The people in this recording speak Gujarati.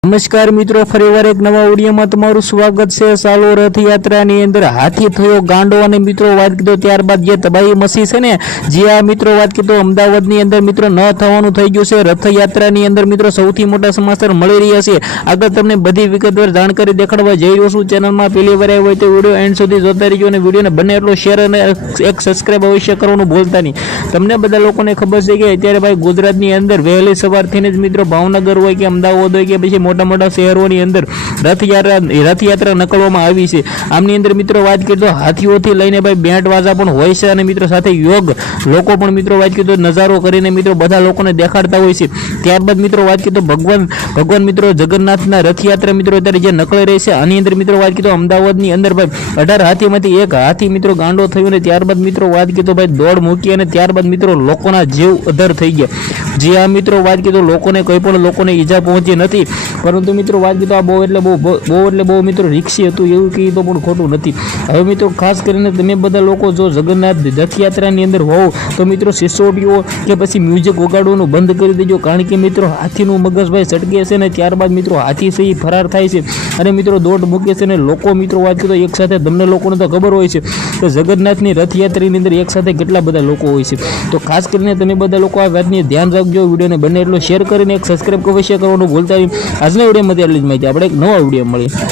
નમસ્કાર મિત્રો, ફરીવાર એક નવા ઓડિયોમાં તમારું સ્વાગત છે. સાલો રથયાત્રાની અંદર હાથી થયો ગાંડો અને મિત્રો વાત કીધો ત્યારબાદ જે તબાહી મસી છે ને, જે આ મિત્રો વાત કીધો અમદાવાદની અંદર મિત્રો ન થવાનું થઈ ગયું છે. રથયાત્રાની અંદર મિત્રો સૌથી મોટા સમાચાર મળી રહ્યા છે. આગળ તમને બધી વિગતવાર જાણકારી દેખાડવા જઈ રહ્યો છું. ચેનલમાં પહેલી વાર આવ્યો હોય તો વીડિયો એન્ડ સુધી જોતા રહીજો અને વિડીયોને બને એટલો શેર અને એક સબસ્ક્રાઈબ અવશ્ય કરવાનું ભૂલતા નહીં. તમને બધા લોકોને ખબર છે કે અત્યારે ભાઈ ગુજરાતની અંદર વહેલી સવારથી જ મિત્રો ભાવનગર હોય કે અમદાવાદ હોય કે પછી મોટા મોટા શહેરોની અંદર રથયાત્રા રથયાત્રા નકળવામાં આવી છે. આમની અંદર મિત્રો વાત કરીએ તો હાથીઓથી લઈને ભાઈ બેટ વાજા પણ હોય છે અને મિત્રો સાથે યોગ લોકો પણ મિત્રો વાત કરીએ તો નજારો કરીને મિત્રો બધા લોકોને દેખાડતા હોય છે. ત્યારબાદ મિત્રો વાત કરીએ તો ભગવાન ભગવાન મિત્રો જગન્નાથના રથયાત્રા મિત્રો અત્યારે જે નકળી રહી છે, આની અંદર મિત્રો વાત કરીએ તો અમદાવાદની અંદર ભાઈ અઢાર હાથીમાંથી એક હાથી મિત્રો ગાંડો થયો ને ત્યારબાદ મિત્રો વાત કરીએ તો ભાઈ દોડ મૂકી અને ત્યારબાદ મિત્રો લોકોના જીવ અધર થઈ ગયા. જે આ મિત્રો વાત કરીએ તો લોકોને કોઈ પણ લોકોને ઈજા પહોંચી નથી. પરંતુ મિત્રો વાત કરીએ આ બહુ એટલે બહુ બહુ એટલે બહુ મિત્રો રિક્ષી હતું, એવું કહીએ તો પણ ખોટું નથી. હવે મિત્રો ખાસ કરીને તમે બધા લોકો જો જગન્નાથ રથયાત્રાની અંદર હોવ, તો મિત્રો સિસોડીઓ કે પછી મ્યુઝિક વગાડવાનું બંધ કરી દેજો. કારણ કે મિત્રો હાથીનું મગજભાઈ સટકે છે ને, ત્યારબાદ મિત્રો હાથી છે ફરાર થાય છે. અને મિત્રો દોડ મૂકે છે અને લોકો મિત્રો વાત કરતો એક સાથે તમને લોકોને તો ખબર હોય છે કે જગન્નાથની રથયાત્રાની અંદર એક સાથે કેટલા બધા લોકો હોય છે. તો ખાસ કરીને તમે બધા લોકો આ વાતની ધ્યાન રાખજો. વિડીયોને બને એટલો શેર કરીને એક સબસ્ક્રાઈબ અવશ્ય કરવાનું ભૂલતા નહીં. આજના વિડીયોમાંથી એટલી જ માહિતી. આપણે એક નવા વીડિયો મળીએ.